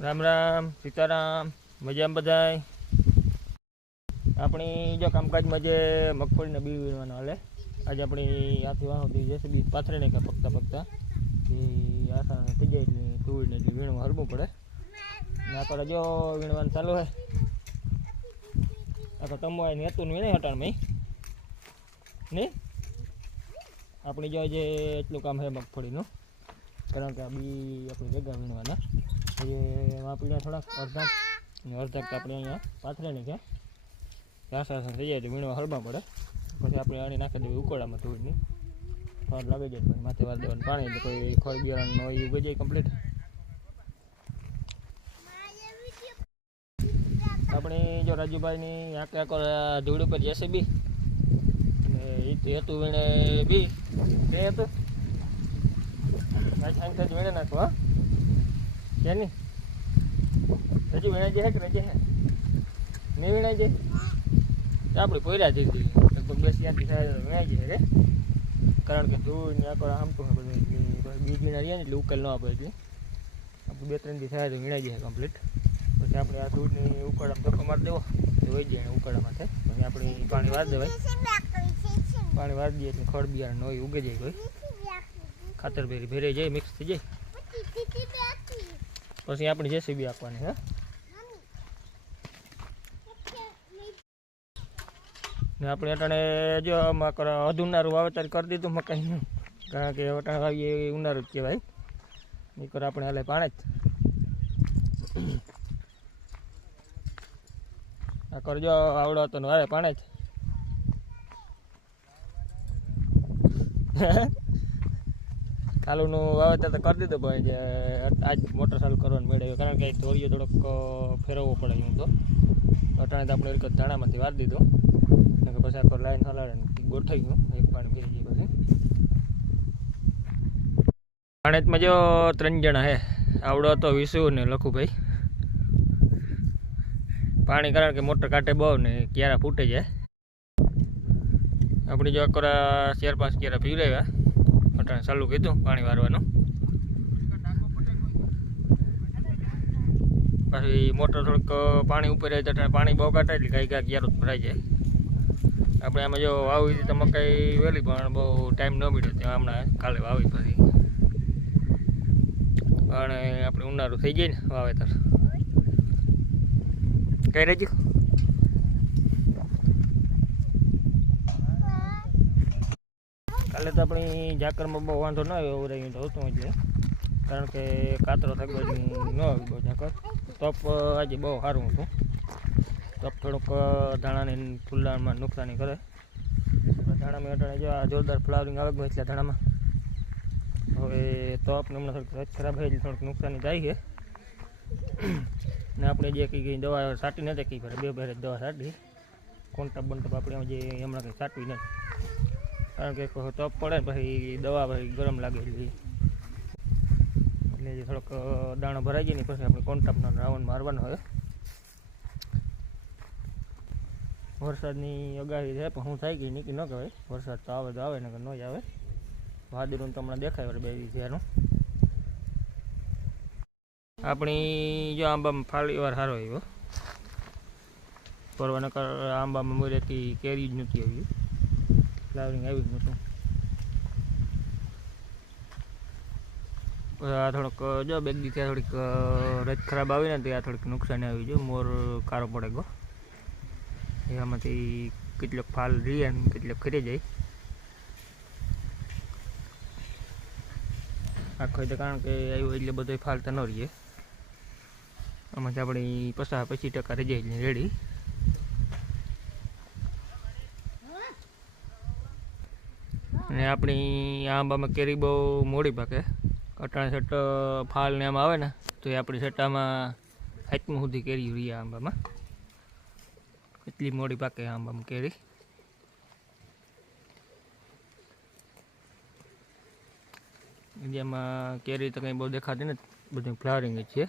રામ રામ, સીતારામ, મજામાં બધાય? આપણી જો કામકાજમાં જે મગફળીને બી વીણવાનું હાલે, આજે આપણી આથી વાહોથી જશે બી પાથરીને કે પકતા પકતા એ આસાને થઈ જાય એટલે તુવીને વીણવા હરવું પડે. ને આપણે જો વીણવાનું ચાલુ હોય આ તો તમો ને હતું વીણે હટાણ મેં. નહીં આપણી જો જે એટલું કામ છે મગફળીનું. કારણ કે આ બી આપણે ભેગા વીણવાના. વાપરીને થોડાક અડધા ને અડધા તો આપણે અહીંયા પાથરે ને ક્યાં ઘાસ થઈ જાય તો વીણવા હળમાં પડે. પછી આપણે આની નાખી દેવી ઉકોળામાં ધોઈને ખોર લાગી જાય પછી માથે વાર દેવાનું પાણી કોઈ ખોળ બિયારણ એ ઉગી જાય કમ્પ્લીટ આપણે જો રાજુભાઈની આંકે આંકો ધૂળ ઉપર જશે બી. અને એ તો હતું વીણે બી. તે હતું. આ સાંકળ જ વીણે નાખો હા કેની હજી વીણા જાય કે રજે હે નહીં વીણા તો આપણે પોયરા જઈ જઈએ લગભગ દસ યાદથી થાય તો વીણાઈ જાય રે કારણ કે ધૂળ ને આકળ આમતું હોય બધું એટલે બીજ વીણા રહીએ ને એટલે ઉકેલ ન આપે એટલે આપણે બે ત્રણ દિવસ થાય તો વીણાઈ જાય કમ્પ્લીટ પછી આપણે આ ધૂળની ઉકાળામાં ધક્કો મારી દેવો. તો વહી જાય ને ઉકાળામાંથી પછી આપણે પાણી વાર દેવાય. પાણી વાર દઈએ એટલે ખડ બિયારણ હોય, ઉગે જાય કોઈ. ખાતર ભેરી ભેરાઈ જાય મિક્સ થઈ જાય. પછી આપણે જેસીબી આપવાની, હે? ને આપણે અટાણે જો અધુનારું વાવેતર કરી દીધું મકાઈનું કારણ કે અટાણે વાવીએ એ ઉનારું જ કહેવાય. નીકળ આપણે હાલે પાણે જ. આ કરજો આવડો ને વારે પાણે જ. કાલુનું વાવેતર તો કરી દીધું, પણ જે આજ મોટર ચાલુ કરવાનું મેળવ્યો. કારણ કે ધોરીઓ થોડોક ફેરવવો પડે હું તો. અટાણે તો આપણે એક જ દાણામાંથી વાર દીધો. કે પછી આખો લાઈન હલાડે ગોઠવી ગયું. એક પાણી ફેરી ગયું પછી. પાણેતમાં જો ત્રણ જણા હે. આવડો હતો વિસુ ને લખુભાઈ. પાણી કારણ કે મોટર કાંઠે બહુ ને ક્યારા ફૂટે જાય આપણી જો અકરા ચાર પાંચ ક્યારા પીવડાવ્યા. અટાણે ચાલુ કીધું, પાણી વારવાનું. પછી મોટર થોડુંક પાણી ઉપર રહે તો પાણી બહુ કાઢે, એટલે કઈ ગા યાર ભરાઈ જાય. આપણે આમાં જો વાવી હતી તો મકાઈ વહેલી, પણ બહુ ટાઈમ ન મળ્યો ત્યાં હમણાં, કાલે વાવી પછી. પણ આપણે ઉનાળું થઈ જાય ને વાવેતર. કઈ રહેજો કાલે તો આપણી ઝાકરમાં બહુ વાંધો ન આવ્યો એવું રહ્યું તો હતું એટલે. કારણ કે કાતરો થગવાની ન આવી બહુ ઝાકર. તપ આજે બહુ સારું હતું. તપ થોડુંક ધાણાની ફૂલામાં નુકસાની કરે. ધાણામાં અટાણે જો આ જોરદાર ફ્લાવરિંગ આવે ગયું એટલે ધાણામાં. હવે તપને હમણાં થોડીક ખરાબ થઈ એટલે થોડુંક નુકસાની જાય છે. ને આપણે જે કંઈ કંઈ દવા સાટી નથી, કંઈ ભરે બે ભરે દવા છાંટી. કોન્ટપ બંટપ આપણે જે હમણાં કંઈ સાટવી નથી. કારણ કે તપ પડે ને પછી દવા પછી ગરમ લાગે એટલે જે થોડોક દાણો ભરાઈ જાય ને પછી આપણે કોન્ટ્રાક્ટનો રાઉન્ડ મારવાનો હોય. વરસાદની અગાહી છે, પણ હું થાય ગઈ નીકળી ન કહેવાય. વરસાદ તો આવે તો આવે ને ન આવે. વાદળું તમને દેખાય વળે બે વિષયનું આપણી જો આંબામાં ફાળી વાર સારો આવ્યો. પરવા નકર આંબામાં મોરેથી કેરી જ નથી આવ્યું ફ્લાવરિંગ આવ્યું ગયું નહોતું આ થોડોક, જો, બેગ દી ત્યાં થોડીક રજ ખરાબ આવી ને તો આ થોડીક નુકસાન આવી જો મોર કારો પડે ગયો એમાંથી કેટલોક ફાલ રહે ને કેટલોક ખરી જાય. આખો તો કારણ કે આવ્યું એટલે બધો ફાલ તો ન રહીએ. આમાંથી આપણી પચાસ પચીસ ટકા રહી જાય રેડી. અને આપણી આંબામાં કેરી બહુ મોડી પાકે અટાણે છટ્ટ ફાલ ને આમ આવે ને, તો એ આપણી સટ્ટામાં હાથમાં સુધી કેરી રહી આંબામાં. એટલી મોડી પાકે આંબામાં કેરી. જેમાં કેરી તો કંઈ બહુ દેખાતી નથી, બધું ફ્લાવરિંગ જ છે.